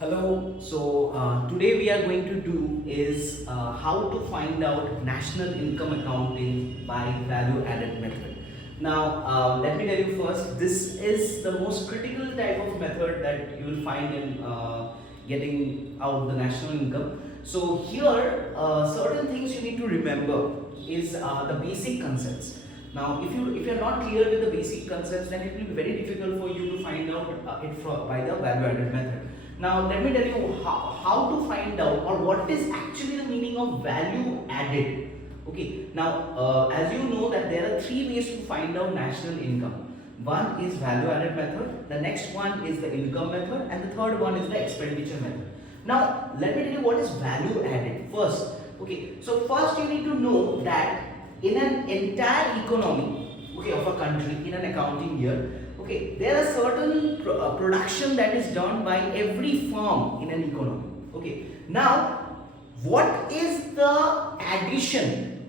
Hello. Today we are going to do is how to find out national income accounting by value added method. Now, let me tell you first, this is the most critical type of method that you will find in getting out the national income. So here, certain things you need to remember is the basic concepts. Now, if you're not clear with the basic concepts, then it will be very difficult for you to find out by the value added method. Now, let me tell you how to find out or what is actually the meaning of value added. Okay, now as you know that there are three ways to find out national income. One is value added method, the next one is the income method, and the third one is the expenditure method. Now, let me tell you what is value added first. Okay, so first you need to know that in an entire economy, okay, of a country in an accounting year, okay, there are certain production that is done by every firm in an economy. Okay, now what is the addition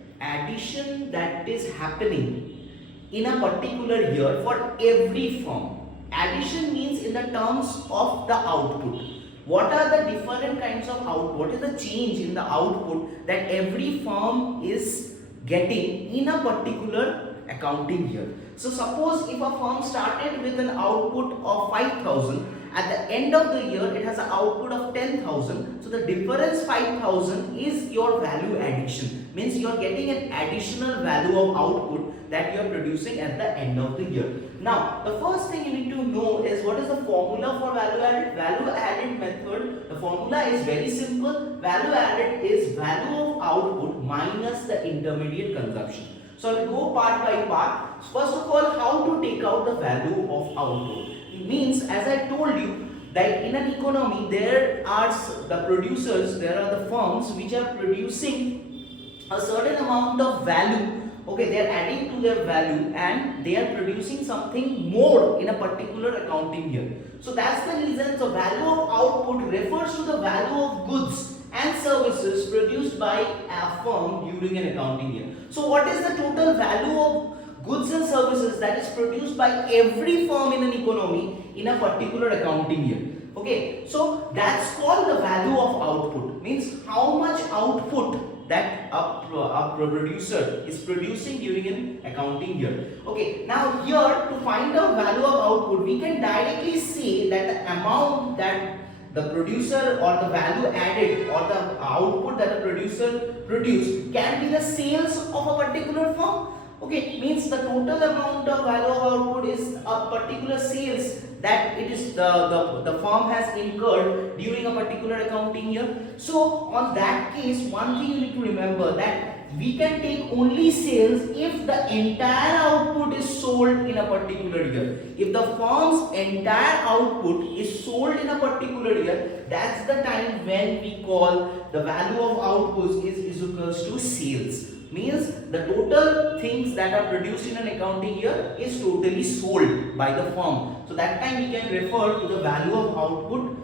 that is happening in a particular year for every firm? Addition means in the terms of the output. What are the different kinds of output? What is the change in the output that every firm is getting in a particular accounting year? So suppose if a firm started with an output of 5,000, at the end of the year it has an output of 10,000. So the difference 5,000 is your value addition. Means you are getting an additional value of output that you are producing at the end of the year. Now, the first thing you need to know is what is the formula for value added? Value added method, the formula is very simple. Value added is value of output minus the intermediate consumption. So I will go part by part. First of all, how to take out the value of output? It means, as I told you, that in an economy there are the producers, there are the firms which are producing a certain amount of value. Okay, they are adding to their value and they are producing something more in a particular accounting year. So that's the reason. So value of output refers to the value of goods and services produced by a firm during an accounting year. So what is the total value of goods and services that is produced by every firm in an economy in a particular accounting year? Okay, so that's called the value of output. Means how much output that a producer is producing during an accounting year. Okay, now here to find out value of output, we can directly say that the amount that the producer or the value added or the output that the producer produced can be the sales of a particular firm. Okay, means the total amount of value of output is a particular sales that it is the firm has incurred during a particular accounting year. So on that case, one thing you need to remember that we can take only sales if the entire output is sold in a particular year. If the firm's entire output is sold in a particular year, that's the time when we call the value of outputs is equals to sales. Means the total things that are produced in an accounting year is totally sold by the firm. So that time we can refer to the value of output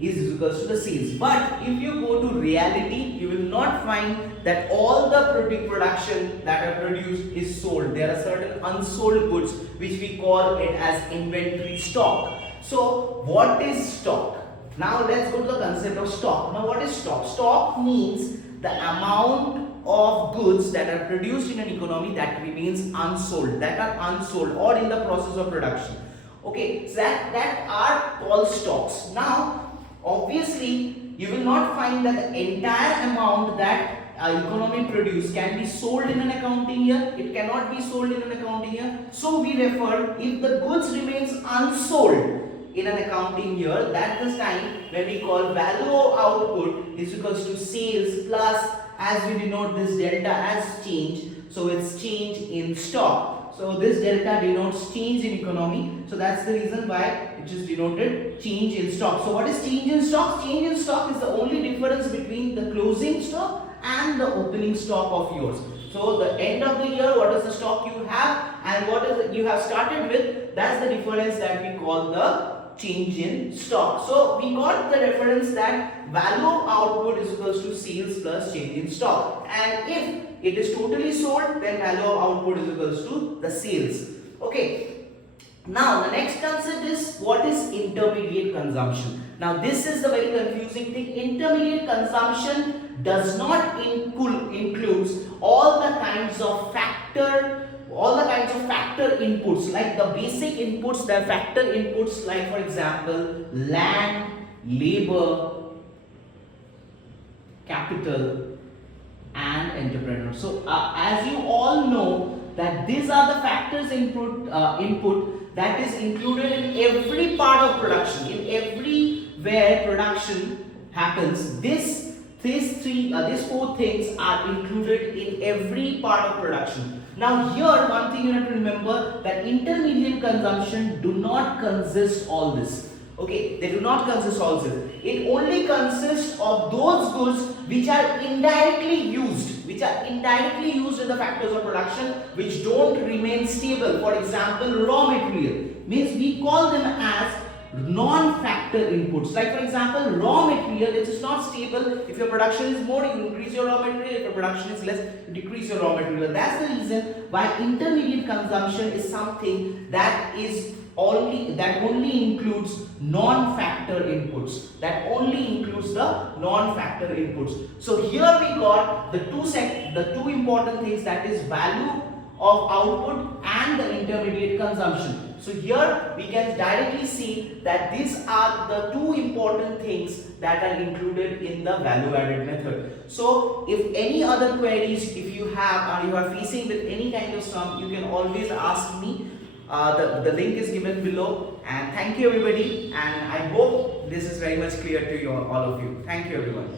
is equals to the sales. But if you go to reality, you will not find that all the production that are produced is sold. There are certain unsold goods which we call it as inventory stock. So what is stock? Now let's go to the concept of stock. Now what is stock? Stock means the amount of goods that are produced in an economy that remains unsold, that are unsold or in the process of production. Okay, so that are called stocks. Now, obviously, you will not find that the entire amount that economy produce can be sold in an accounting year. It cannot be sold in an accounting year. So we refer, if the goods remains unsold in an accounting year, that's the time when we call value of output is equals to sales plus, as we denote this delta as change, so it's change in stock. So this delta denotes change in economy, so that's the reason why it is denoted change in stock. So what is change in stock? Change in stock is the only difference between the closing stock and the opening stock of yours. So the end of the year, what is the stock you have and what is it you have started with, that's the difference that we call the change in stock. So we got the reference that value of output is equals to sales plus change in stock, and if it is totally sold, then value of output is equals to the sales. Okay, now the next concept is what is income. intermediate consumption. Now this is the very confusing thing. Intermediate consumption does not includes all the kinds of factor inputs, like the basic inputs, the factor inputs, like for example land, labor, capital and entrepreneur. So as you all know that these are the factors input that is included in every part of production. In everywhere production happens, these four things are included in every part of production. Now here one thing you have to remember, that intermediate consumption do not consist all this. Okay, they do not consist all this. It only consists of those goods which are indirectly used in the factors of production, which don't remain stable. For example, raw material means we call them as non-factor inputs. Like for example, raw material, it is not stable. If your production is more, you increase your raw material. If your production is less, you decrease your raw material. That's the reason why intermediate consumption is something that only includes non-factor inputs. So here we got the two important things, that is value of output and the intermediate consumption. So here we can directly see that these are the two important things that are included in the value added method. So if any other queries, if you have or you are facing with any kind of sum, you can always ask me. The link is given below, and thank you everybody, and I hope this is very much clear to you, all of you. Thank you everyone.